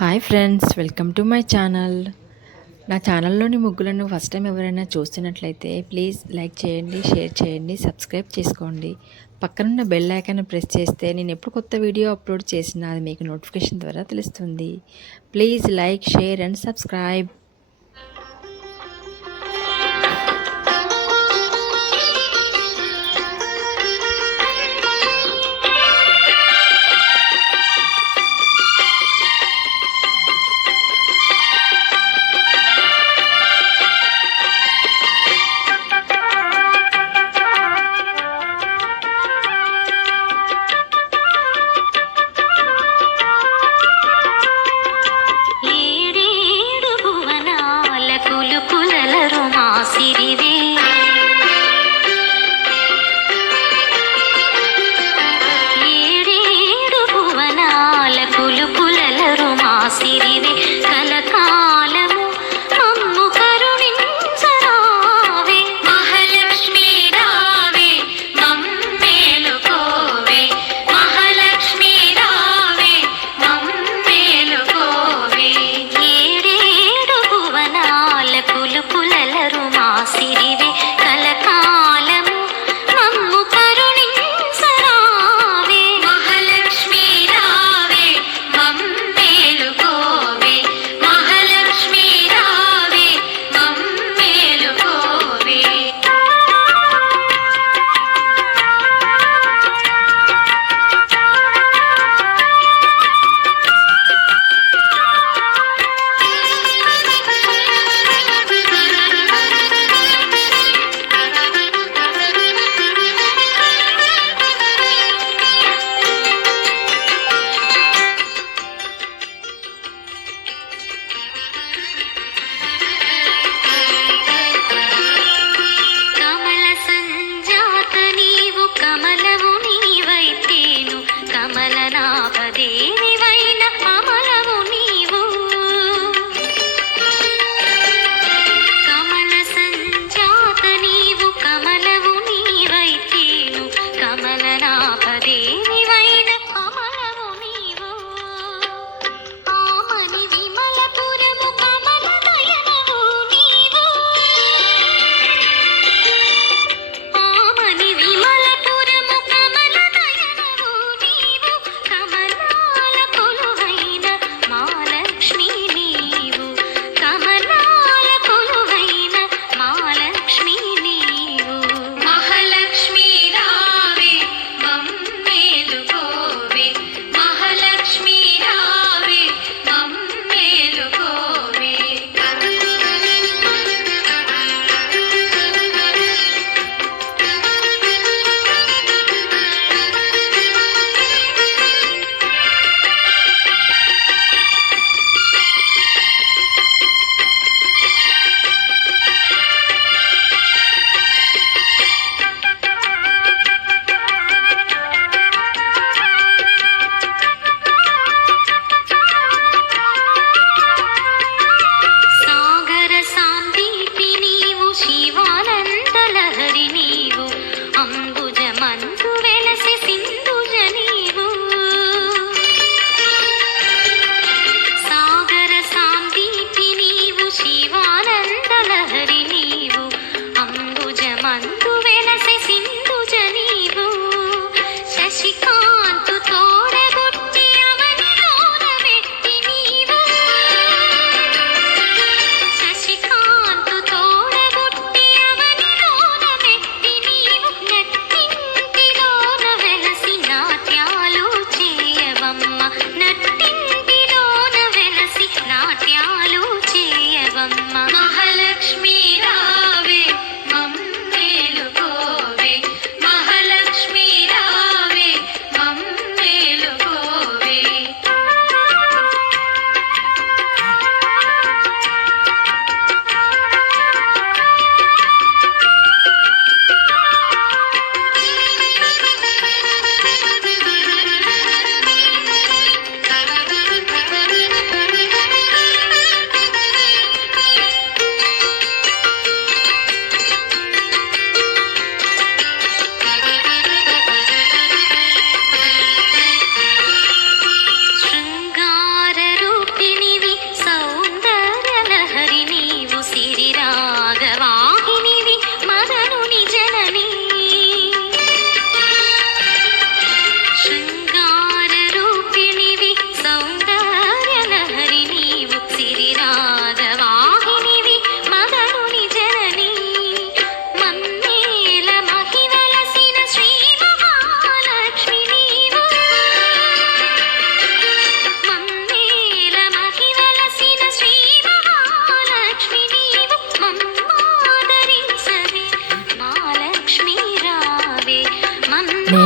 Hi friends, welcome to my channel. నా ఛానల్లోని ముగ్గులను first time ఎవరైనా చూస్తున్నట్లయితే ప్లీజ్ లైక్ చేయండి, షేర్ చేయండి, సబ్స్క్రైబ్ చేసుకోండి. పక్కనున్న బెల్ ఐకాన్ ప్రెస్ చేస్తే నేను ఎప్పుడు కొత్త వీడియో అప్లోడ్ చేసినా అది మీకు నోటిఫికేషన్ ద్వారా తెలుస్తుంది. Please like, share and subscribe. ఏడేడు భువనాల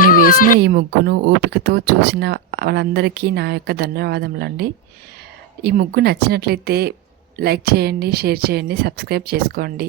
నేను వేసిన ఈ ముగ్గును ఓపికతో చూసిన వాళ్ళందరికీ నా యొక్క ధన్యవాదములండి. ఈ ముగ్గు నచ్చినట్లయితే లైక్ చేయండి, షేర్ చేయండి, సబ్స్క్రైబ్ చేసుకోండి.